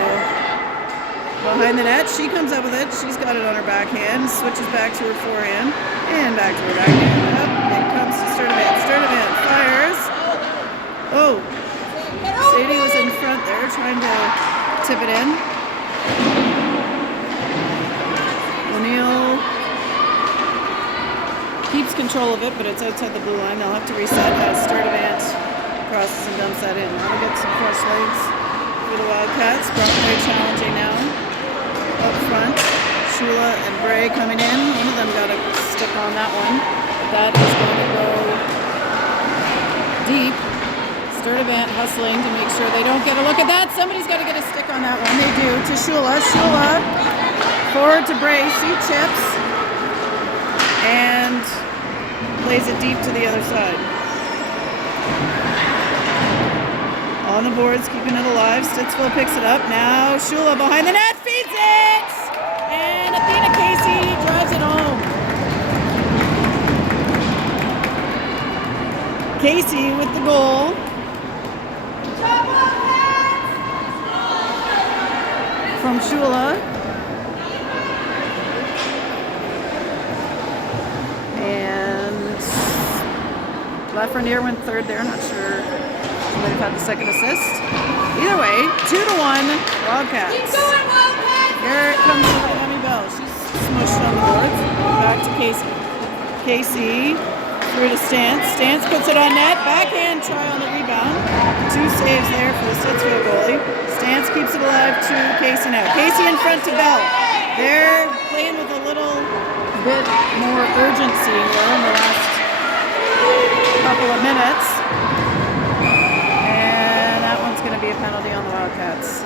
behind the net. She comes up with it. She's got it on her backhand. Switches back to her forehand and back to her backhand. Up it comes to Sturdivant. Sturdivant fires. Oh, Sadie was in front there trying to tip it in. O'Neill keeps control of it, but it's outside the blue line. They'll have to reset as Sturdivant crosses and dumps that in. Now we get some fresh legs for the Wildcats. Brockway challenging now. Up front, Shula and Bray coming in. One of them got a stick on that one. That is going to go deep. Sturdivant hustling to make sure they don't get a look at that. Somebody's got to get a stick on that one. They do. To Shula. Shula forward to Bray. She chips. And plays it deep to the other side. On the boards, keeping it alive. Stittsville picks it up. Now Shula behind the net feeds it! And Athena Casey drives it home. Casey with the goal. From Shula. Lafreniere went third there, not sure. She might have had the second assist. Either way, 2-1 Wildcats. Here comes Emmy Bell. She's smushed on the boards. Back to Casey. Casey through to Stance. Stance puts it on net. Backhand try on the rebound. 2 saves there for the Stittsville goalie. Stance keeps it alive to Casey now. Casey in front to Bell. They're playing with a little bit more urgency here in the last couple of minutes, and that one's going to be a penalty on the Wildcats.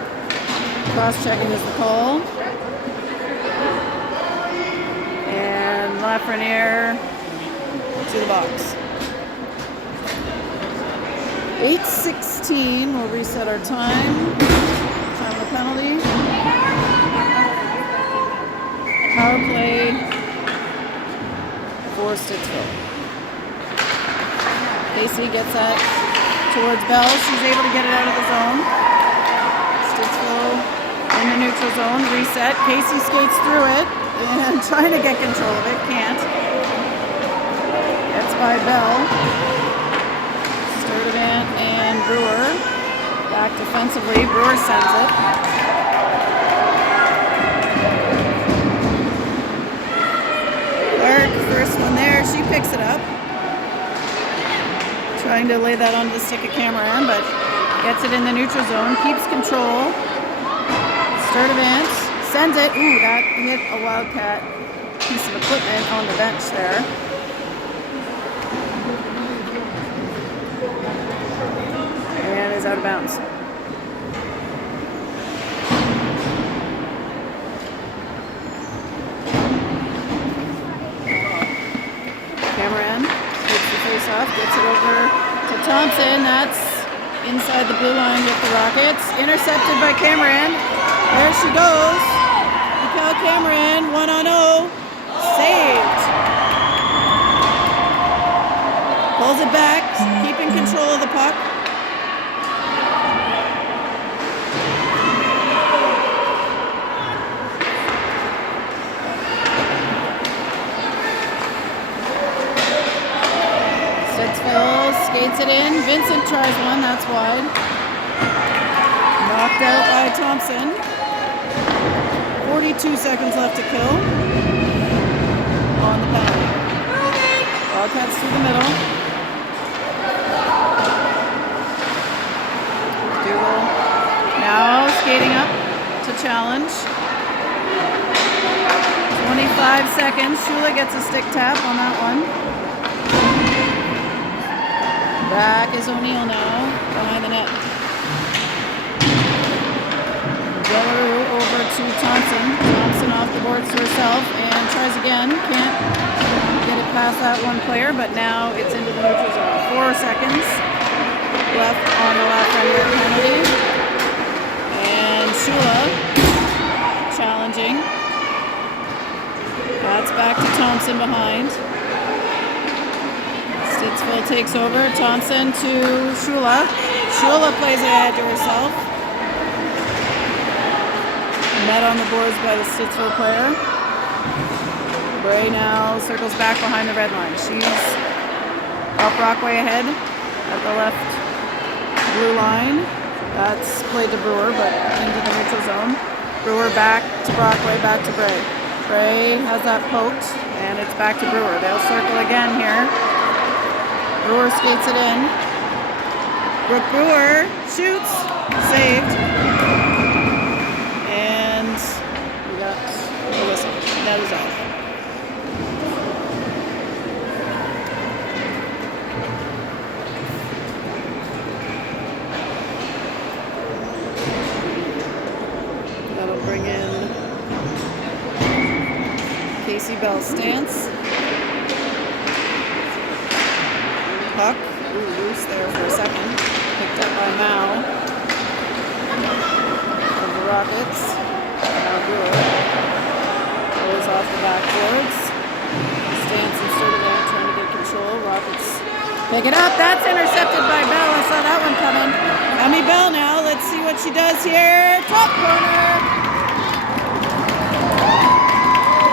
Cross-checking is the call, and Lafreniere to the box. 8:16, we'll reset our time. Time of the penalty. Power play for Stittsville. Casey gets that towards Bell. She's able to get it out of the zone. Stittsville in the neutral zone. Reset. Casey skates through it and trying to get control of it. Can't. Gets by Bell. Sturdivant and Brewer. Back defensively. Brewer sends it. Clark, first one there. She picks it up. Trying to lay that onto the stick of Cameron, but gets it in the neutral zone, keeps control. Sturdivant sends it. Ooh, that hit a Wildcat piece of equipment on the bench there. And is out of bounds. tough. Gets it over to Thompson. That's inside the blue line with the Rockets. Intercepted by Cameron. There she goes. Mikal Cameron, 1-0. Saved. Pulls it back, keeping control of the puck. Stittsville skates it in. Vincent tries one, that's wide. Knocked out by Thompson. 42 seconds left to kill on the penalty. Wildcats through the middle. Dougal now skating up to challenge. 25 seconds. Shula gets a stick tap on that one. Back is O'Neill now, behind the net. Delarue over to Thompson. Thompson off the boards to herself and tries again. Can't get it past that one player, but now it's into the neutral zone. 4 seconds left on the left-hander penalty. And Shula challenging. That's back to Thompson behind. Stittsville takes over. Thompson to Shula. Shula plays it ahead to herself. Net on the boards by the Stittsville player. Bray now circles back behind the red line. She's up Brockway ahead at the left blue line. That's played to Brewer, but into the neutral zone. Brewer back to Brockway, back to Bray. Bray has that poked, and it's back to Brewer. They'll circle again here. Brewer skates it in. Brooke Brewer shoots. Saved. And we got a whistle. That is off. That'll bring in Casey Bell's stance. Puck, loose there for a second. Picked up by Mao of the Rockets. Now Brewer goes off the backboards. Stance inserted there, trying to get control. Rockets pick it up. That's intercepted by Bell. I saw that one coming. Emmy Bell now. Let's see what she does here. Top corner.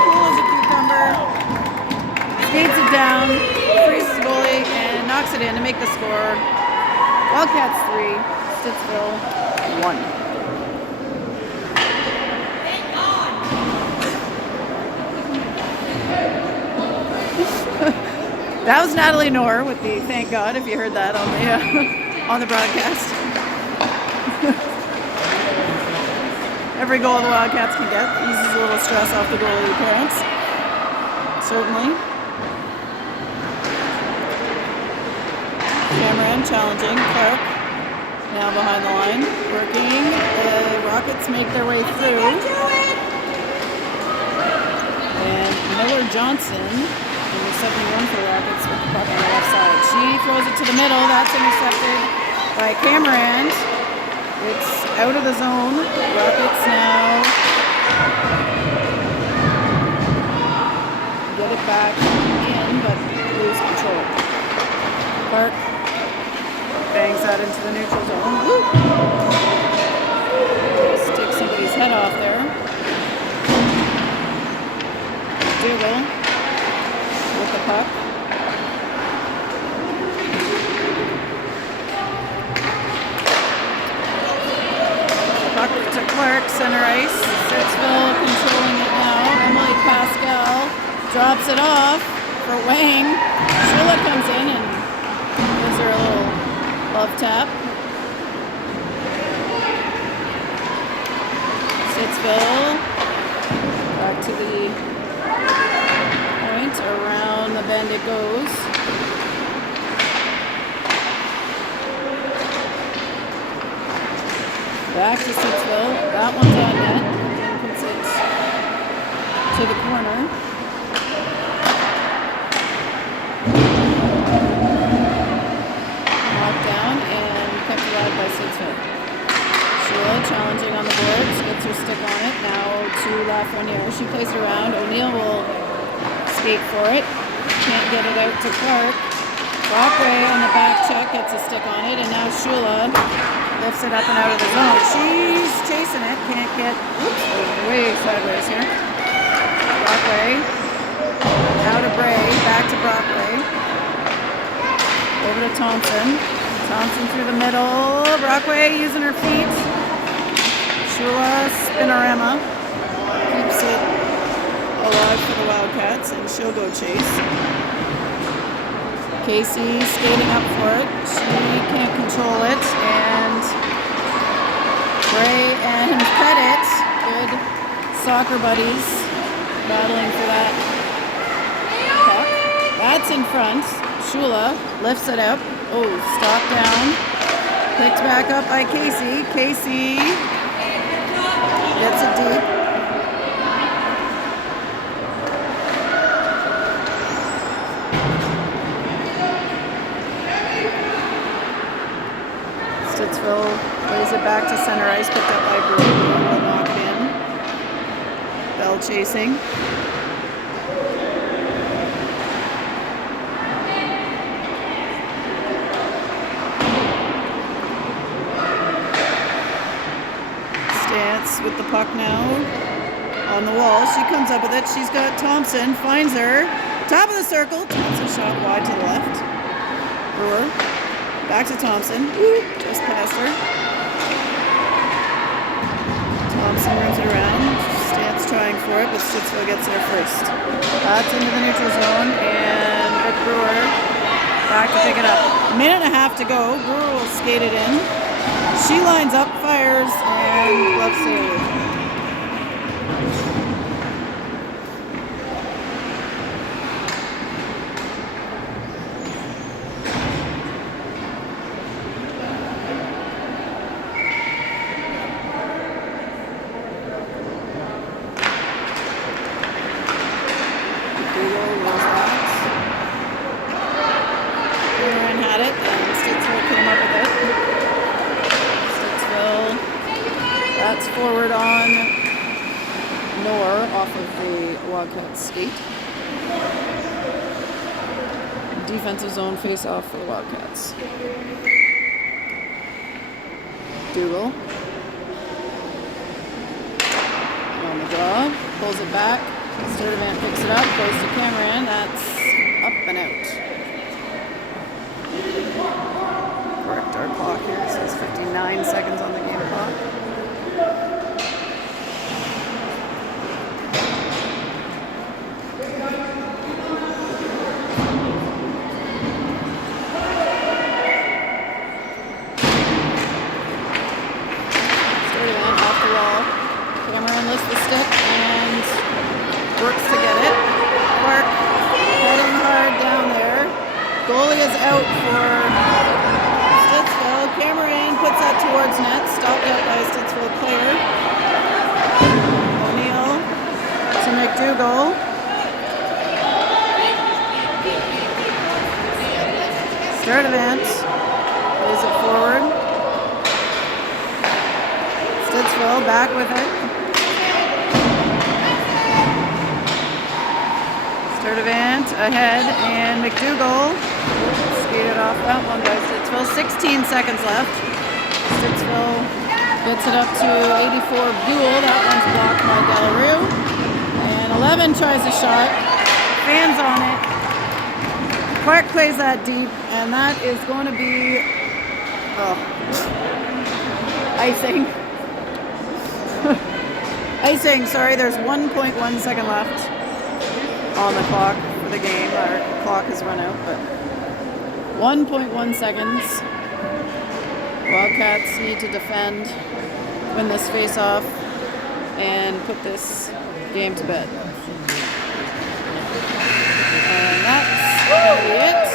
Cool as a cucumber. Skates it down. Freezes the goalie and knocks it in to make the score. Wildcats 3, Stittsville 1. That was Natalie Knorr with the thank God, if you heard that on the broadcast. Every goal the Wildcats can get eases a little stress off the goalie parents. Certainly. Cameron challenging. Clark now behind the line. Working. The Rockets make their way through. And Miller Johnson in the 71 for the Rockets with the puck on the left side. She throws it to the middle. That's intercepted by Cameron. It's out of the zone. Rockets now get it back in, but lose control. Clark bangs that into the neutral zone. Woo! Stick somebody's head off there. Dougal with the puck. Puck to Clark, center ice. Stittsville controlling it now. Emily Pascal drops it off for Wang. Shula comes in and gives her a little love tap. Stittsville back to the point. Around the bend it goes. Back to Stittsville. That one's on net. And puts it to the corner. to Clark. Brockway on the back check gets a stick on it, and now Shula lifts it up and out of the zone. She's chasing it, can't get, oops, way sideways here. Brockway, now to Bray, back to Brockway. Over to Thompson. Thompson through the middle. Brockway using her feet. Shula, spinorama. Keeps it alive for the Wildcats, and she'll go chase. Casey skating up for it. She can't control it, and Bray and Pettit, good soccer buddies, battling for that puck. That's in front. Shula lifts it up. Oh, stop down. Picked back up by Casey. Casey gets it deep. Stittsville plays it back to center ice, picked up by Brewer. Will knock it in. Bell chasing. Stance with the puck now on the wall. She comes up with it. She's got Thompson, finds her. Top of the circle. Thompson shot wide to the left. Brewer. Back to Thompson. Ooh, just past her. Thompson runs it around. Stance trying for it, but Stittsville gets there first. That's into the neutral zone, and Rick Brewer back to pick it up. A minute and a half to go. Brewer will skate it in. She lines up, fires, and glove save. Had it, and Stittsville came up with it. Stittsville, that's forward on Nor off of the Wildcats skate. Defensive zone face off for the Wildcats. Dougal on the draw, pulls it back. Sturdivant picks it up, goes to Cameron. That's up and out. Correct our clock here. It says 59 seconds on the game clock. Sturdivant off the wall. Cameron lifts the stick and works to get it. Clark heading hard down there. Goalie is out for Stittsville. Cameron puts that towards net. Stopped out by a Stittsville player. O'Neill to McDougall. Sturdivant plays it forward. Stittsville back with it. Sturdivant ahead, and McDougall skated off that one by Stittsville. 16 seconds left. Stittsville gets it up to 84 Buell. That one's blocked by Delarue. And 11 tries a shot. Fans on it. Clark plays that deep, and that is going to be icing. Icing, sorry, there's 1.1 second left on the clock for the game. Our clock has run out, but 1.1 seconds. Wildcats need to defend, win this face-off, and put this game to bed. And that's gonna be it.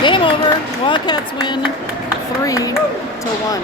Game over. Wildcats win 3-1.